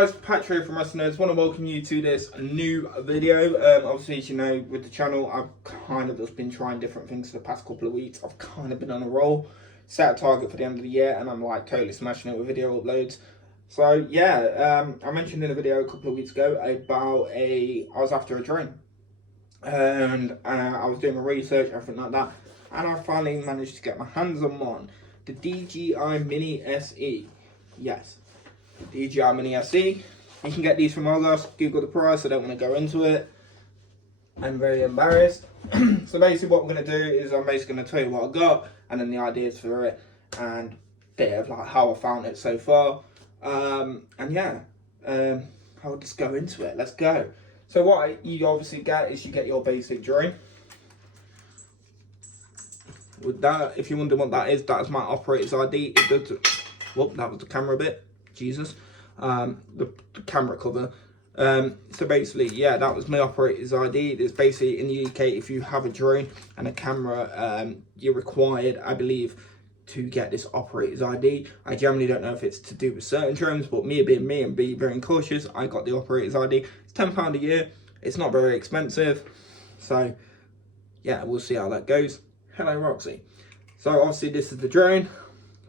guys, Patrick from Westerners. Want to welcome you to this new video. Obviously, as you know, with the channel, I've kind of just been trying different things for the past couple of weeks. I've kind of been on a roll, set a target for the end of the year, and I'm like totally smashing it with video uploads. So yeah, I mentioned in a video a couple of weeks ago about I was after a drone, and I was doing my research, everything like that, and I finally managed to get my hands on one, the DJI Mini SE. Yes. DJI Mini SE. You can get these from August. Google the price. I don't want to go into it. I'm very embarrassed. So basically what I'm going to do is I'm basically going to tell you what I got and then the ideas for it and bit of like how I found it so far. And yeah, I'll just go into it. Let's go. So what you obviously get is you get your basic drone. With that, if you wonder what that is my operator's ID. It does. Whoop, that was the camera bit. Jesus, the camera cover. So basically, yeah, that was my operator's ID. It's basically in the UK, if you have a drone and a camera, you're required, I believe, to get this operator's ID. I generally don't know if it's to do with certain drones, but me being me and being very cautious, I got the operator's ID. It's £10 a year. It's not very expensive. So yeah, we'll see how that goes. Hello, Roxy. So obviously this is the drone,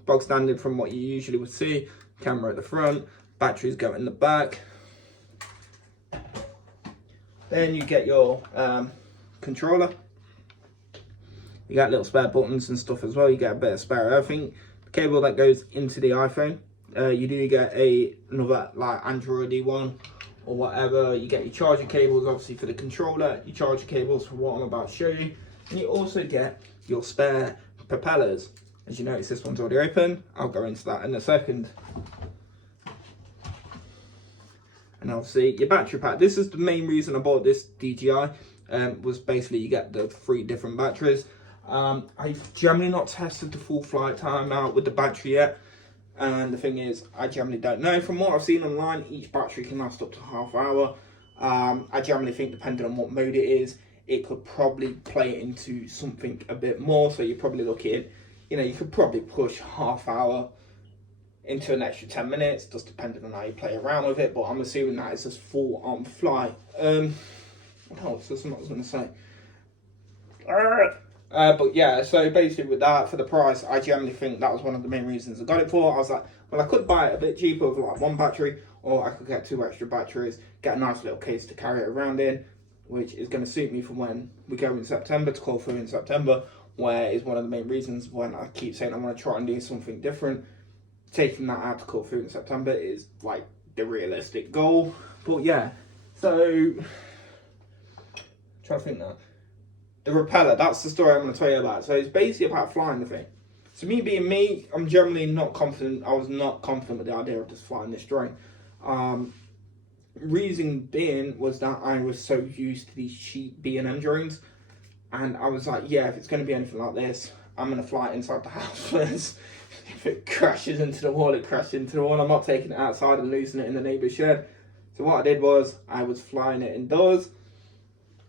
bog standard from what you usually would see. Camera at the front, batteries go in the back. Then you get your controller. You got little spare buttons and stuff as well. You get a bit of spare everything. The cable that goes into the iPhone. You do get another like Android one or whatever. You get your charger cables obviously for the controller. Your charger cables for what I'm about to show you. And you also get your spare propellers. As you notice, this one's already open. I'll go into that in a second. And obviously your battery pack. This is the main reason I bought this DJI. Was basically you get the 3 different batteries. I've generally not tested the full flight time out with the battery yet. And the thing is, I generally don't know. From what I've seen online, each battery can last up to half hour. I generally think depending on what mode it is, it could probably play it into something a bit more. So you're probably looking, you know, you could probably push half hour into an extra 10 minutes, just depending on how you play around with it. But I'm assuming that it's just full on flight. What else was I going to say? But yeah, so basically with that, for the price, I generally think that was one of the main reasons I got it for. I was like, well, I could buy it a bit cheaper with like 1 battery, or I could get 2 extra batteries, get a nice little case to carry it around in, which is going to suit me for when we go in September, to call through in September, where is one of the main reasons when I keep saying I want to try and do something different. Taking that out to call through in September is like the realistic goal. But yeah, so try to think now. The propeller, that's the story I'm going to tell you about. So it's basically about flying the thing. So me being me, I'm generally not confident. I was not confident with the idea of just flying this drone. Reason being was that I was so used to these cheap B&M drones, and I was like, yeah, if it's going to be anything like this, I'm going to fly it inside the house first. If it crashes into the wall, it crashes into the wall. I'm not taking it outside and losing it in the neighbour's shed. So what I did was I was flying it indoors,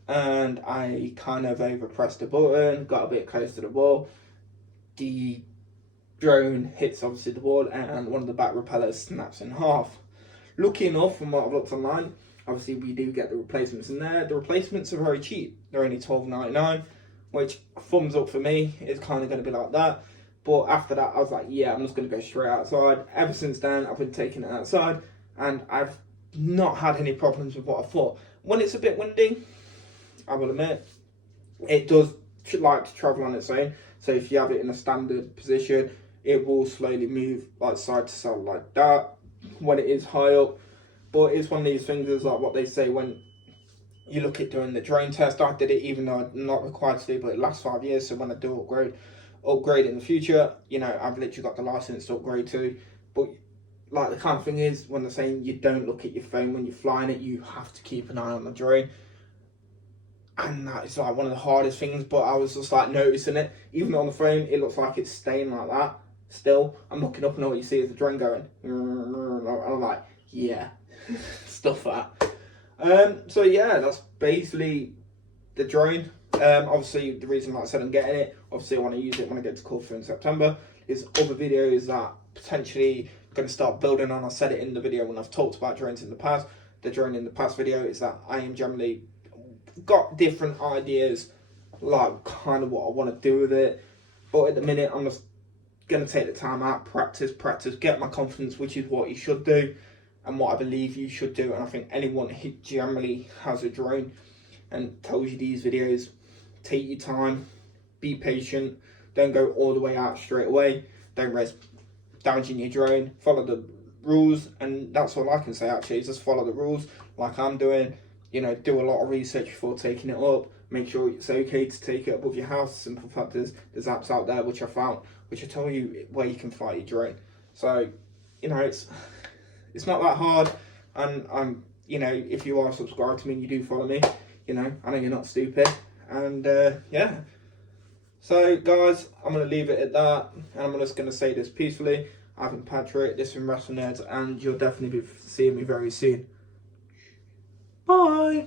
and I kind of overpressed the button, got a bit close to the wall. The drone hits obviously the wall, and one of the back propellers snaps in half. Lucky enough, from what I've looked online, obviously we do get the replacements in there. The replacements are very cheap. They're only $12.99, which, thumbs up for me, is kind of going to be like that. But after that, I was like, yeah, I'm just going to go straight outside. Ever since then, I've been taking it outside, and I've not had any problems with what I thought. When it's a bit windy, I will admit, it does like to travel on its own. So if you have it in a standard position, it will slowly move like side to side like that when it is high up. But it's one of these things, is like what they say when you look at doing the drone test. I did it even though I'm not required to do, but it lasts 5 years. So when I do upgrade in the future, you know, I've literally got the license to upgrade to. But like the kind of thing is, when they're saying you don't look at your phone when you're flying it, you have to keep an eye on the drone. And that is like one of the hardest things, but I was just like noticing it. Even on the phone, it looks like it's staying like that. Still, I'm looking up and all you see is the drone going. And I'm like, yeah, stuff that. So yeah, that's basically the drone. Obviously, the reason, like I said, I'm getting it, obviously I want to use it when I get to call through in September, is other videos that potentially going to start building on. I said it in the video when I've talked about drones in the past. The drone in the past video is that I am generally got different ideas, like kind of what I want to do with it. But at the minute, I'm just going to take the time out, practice, get my confidence, which is what you should do and what I believe you should do. And I think anyone who generally has a drone and tells you these videos, take your time, be patient, don't go all the way out straight away, don't risk damaging your drone, follow the rules. And that's all I can say actually, is just follow the rules like I'm doing. You know, do a lot of research before taking it up. Make sure it's okay to take it up with your house. Simple fact is, there's apps out there which I found, which will tell you where you can fly your drone. So, you know, it's not that hard. And I'm, you know, if you are subscribed to me and you do follow me, you know, I know you're not stupid. And yeah. So guys, I'm gonna leave it at that, and I'm just gonna say this peacefully. I've been Patrick, this has been Wrestle Nerds, and you'll definitely be seeing me very soon. Bye.